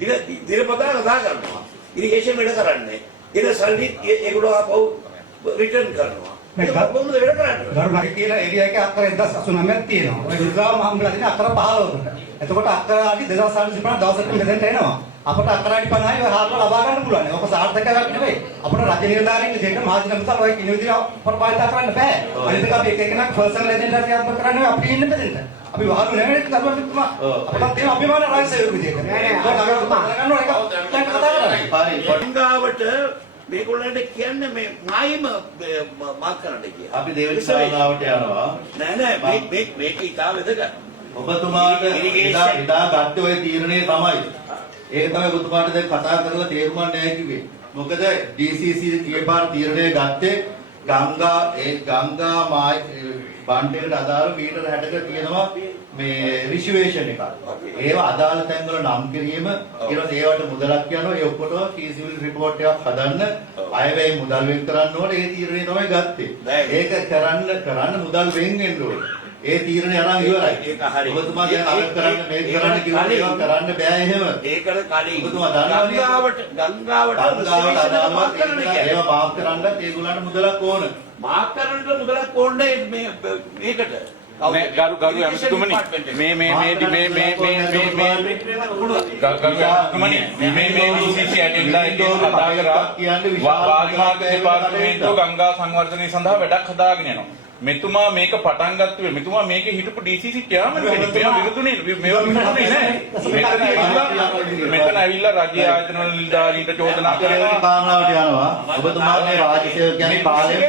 දිනපතා කතා කරනවා. ඉරිගේෂන් වැඩ කරන්නේ. ඊට සල්ලි ඒගොල්ලෝ ආපහු රිටර්න් කරනවා. ඒක කොහොමද වැඩ කරන්නේ? ගරුණාගේ කියන ඒරියා එකේ අක්කර 1089ක් තියෙනවා. ඔය දුර්ගාව මහම්බලා තියෙන අක්කර 15කට. එතකොට අක්කර ආදි 2035 දවසකට මෙතෙන්ට එනවා. අපට අක්කර ආදි 50යි ඔය හාරලා ලබා ගන්න පුළුවන්. ඔක සාර්ථකයක් නෙවෙයි. අපට රජ නිලධාරීන් විදිහට මහජන මුදල් ඔය කින විදිහට අපට පාවිච්චි කරන්න බෑ. අනිත් එක අපි එක එකනක් පර්සනල් එජෙන්ඩා ක්‍රියාත්මක කරන්නේ අපි ඉන්න මෙතෙන්ට. අපි වහලු නෙවෙයි කරුවන්තුමා. අපට තියෙන අභිමාන රාජ්‍ය විදිහට. නෑ ගංගාවට මේගොල්ලන්ට කියන්නේ මේ මායිම මාක් කරන්න කියලා. අපි දේවචාලාවට යනවා. නෑ මේක ඉතා වැදගත්. ඔබතුමාට ඉදා ගත්ත ඔය තීරණය තමයි. ඒක තමයි ඔබතුමාට දැන් කතා කරලා තේරුම් ගන්න නැහැ කිව්වේ. මොකද DCC කීපාර තීරණය ගත්තේ ගංගා බණ්ඩේට අදාළ මීටර 60ක තියෙනවා මේ රිසර්වේෂන් එකක්. ඒවා අදාළ තැන්වල නම් කිරීම ඊට ඒවට මුදලක් යනවා. ඒ ඔක්කොටම ෆීසිබිලිටි රිපෝට් එකක් හදන්න අයවැය මුදල් වෙන් කරන්න ඕනේ. ඒ තීරණය තමයි ගත්තේ. ඒක කරන්න මුදල් වෙන් වෙන්න ඕනේ. ඒ තීරණය අරන් ඉවරයි. ඒක හරි. ඔබතුමා දැන් අර කරන්න මේක කරන්න කිව්වා ඒක කරන්න බෑ එහෙම. ඒකට කලින් ඔබතුමා දන්නවනේ ගංගාවට අදාළව ඒවා මාෆ් කරන්නත් ඒගොල්ලන්ට මුදලක් ඕන. මාෆ් කරන්නට මුදලක් ඕනේ මේකට. ගරු ඇමතිතුමනි මේ DCC ඇජෙන්ඩා එකේ කතා කරා වාරිමාර්ග දෙපාර්තමේන්තුව ගංගා සංවර්ධනය සඳහා වැඩක් හදාගෙන යනවා. මෙතුමා මේක පටන් ගත්තේ මෙතුමා මේකේ හිටපු DCC චෙයාමන් කෙනෙක්. මේවා විරුදුනේ නෑ. මෙතන ඇවිල්ලා රජයේ ආයතන වල නිලධාරීන්ට චෝදනා කරනවා. කාරණාවට යනවා. ඔබතුමාගේ රාජ්‍ය සේවකයන් කාලේ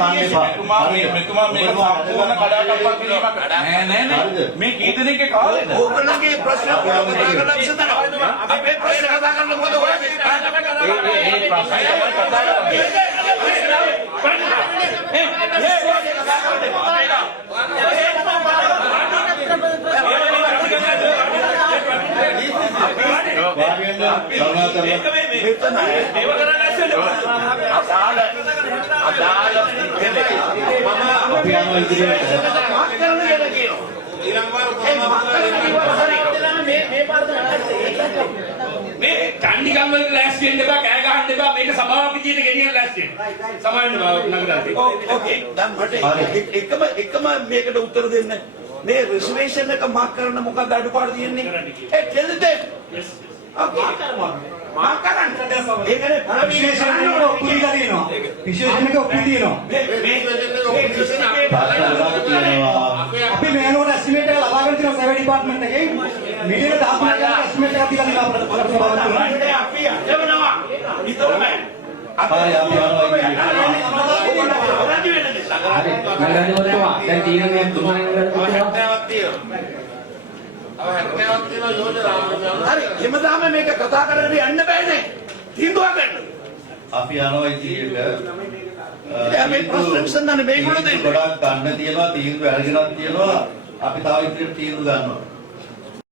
කන්නේ මෙතුමා මේක සම්පූර්ණ කඩාකප්පල් කිරීමක් නෑ. මේ කී දෙනෙක්ගේ කාලේද? ඕගොල්ලන්ගේ ප්‍රශ්න අපේ ප්‍රශ්න කතා කරන්න මොකද ඔයගේ? ඒ ප්‍රශ්න තමයි කතා කරන්නේ. මේ චණ්ඩිගම් වල ලෑස්ති වෙන්න එපා, කෑ ගහන්න එපා. මේක සභාපතියට ගෙනියන්න ලෑස්ති වෙන්න. සමාවෙන්න නගරාදී. ඕකේ. දැන් මට එකම මේකට උත්තර දෙන්න. මේ රිසර්වේෂන් එක මාක් කරන්න මොකක්ද අඩුපාඩු තියෙන්නේ? ඒ tell them. yes. ඕකේ. මාක් කරන්න. ඒකනේ විශේෂණ එක ඔක්කුලා තියෙනවා. විශේෂණ එක ඔක්කුලා තියෙනවා. අපි මේනෝට එස්ටිමේට් එක ලබා ගන්න තියෙනවා සර්වේ ඩිපාර්ට්මන්ට් එකෙන්. මිලියන 10ක් එස්ටිමේට් එකක් දීලා තියෙනවා අපි යවනවා. විතරයි. අපි යනවා දැන් තීරණයක් දුන්නා හරි එමදාම මේක කතා කරගෙන යන්න බෑනේ. තීන්දුවක් ගන්න. අපි යනවා ඉතිරියට. මේ ප්‍රශ්න විසඳන්න මේගොල්ලෝ දෙන්න. ගොඩක් ගන්න තියෙනවා තීන්දුව අරගෙනක් තියෙනවා. අපි තව ඉතිරියට තීන්දුව ගන්නවා.